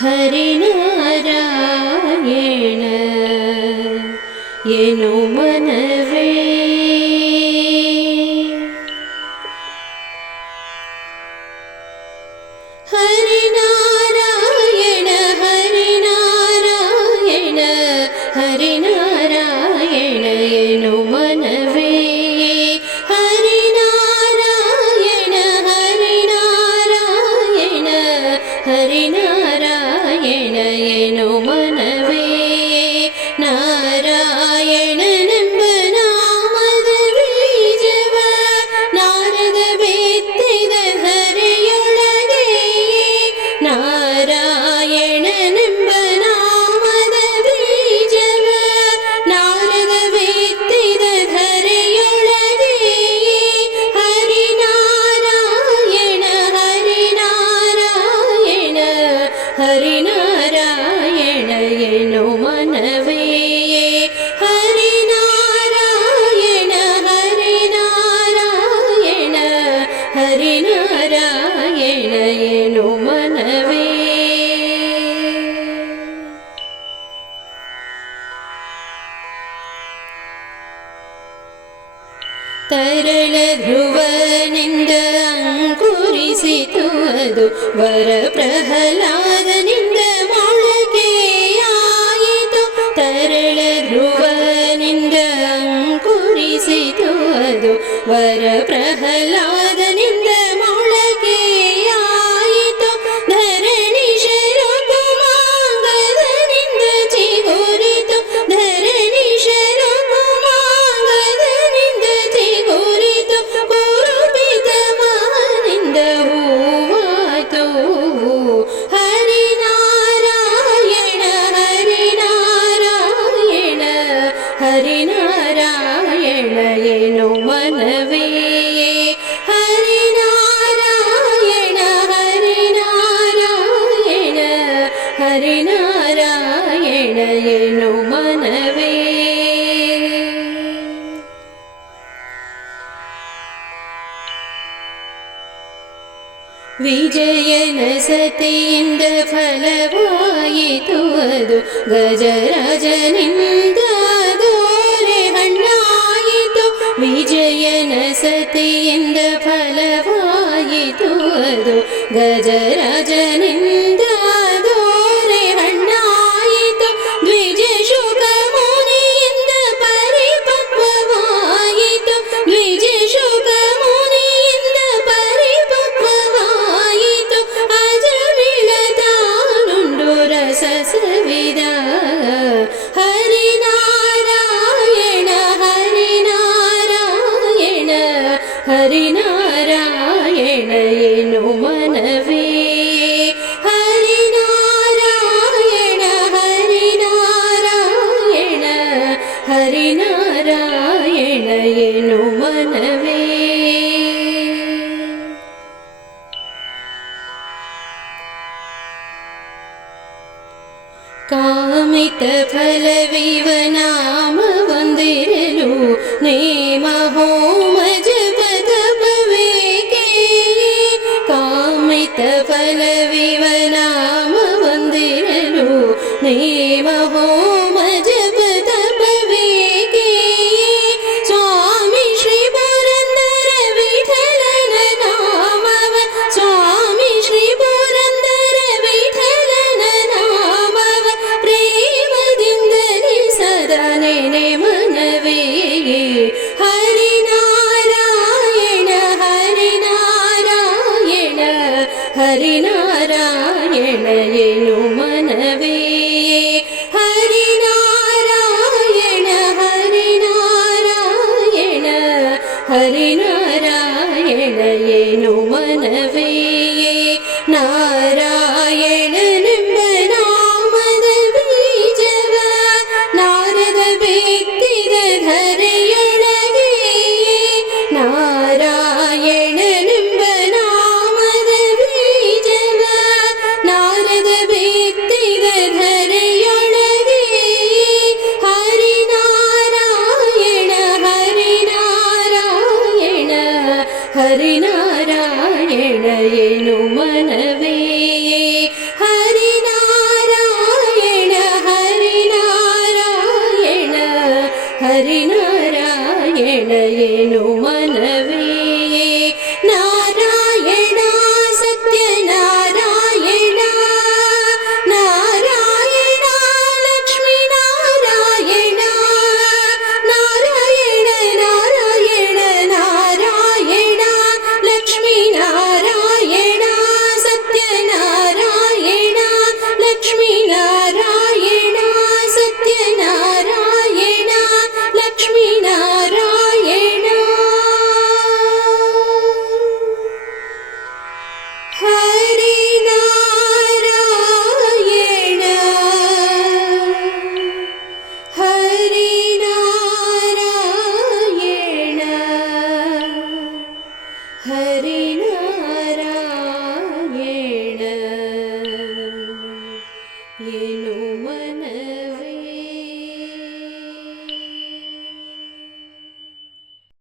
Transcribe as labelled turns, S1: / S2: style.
S1: हरिनारायण येनो मनवे। हरिना ಹರಿನಾರಾಯಣ ಏನು ಮನವೇ ತರಳ ಧ್ರುವನಿಂದ ಅಂಕುರಿಸಿತು ಅದು ವರ ಪ್ರಹ್ಲಾದನಿಂದ ಮೊಳಕೆಯಾಯಿತು ತರಳ ಧ್ರುವನಿಂದ ಅಂಕುರಿಸಿತು ಅದು ವರ ಪ್ರಹ್ಲಾದನಿಂದ ಹರಿನಾರಾಯಣ ಏನು ಮನವೇ ವಿಜಯನ ಸತಿಯಿಂದ ಫಲವಾಯಿತು ಅದು ಗಜರಾಜನಿಂದ ದೋರೆ ಹಣ್ಣಾಯಿತು ವಿಜಯನ ಸತಿಯಿಂದ ಫಲವಾಯಿತು ಅದು ಗಜರಾಜನಿಂದ ഹരിനാരായണയനു മനവേ. ഹരിനാരായണ ഹരിനാരായണ ഹരിനാരായണയനു മനവേ. കാമിത ഫലവിവനാമ വന്ദിരലു നേ മഹോമജ ಕಾಮಿತ ಫಲವಿವ ನಾಮ ಹೊಂದಿರಲು ನೇಮ ഹരിനാരായണ മനവേ ഹരിനാരായണ ഹരിനാരായണ ഹരിനാരായണയനു മന നാരായ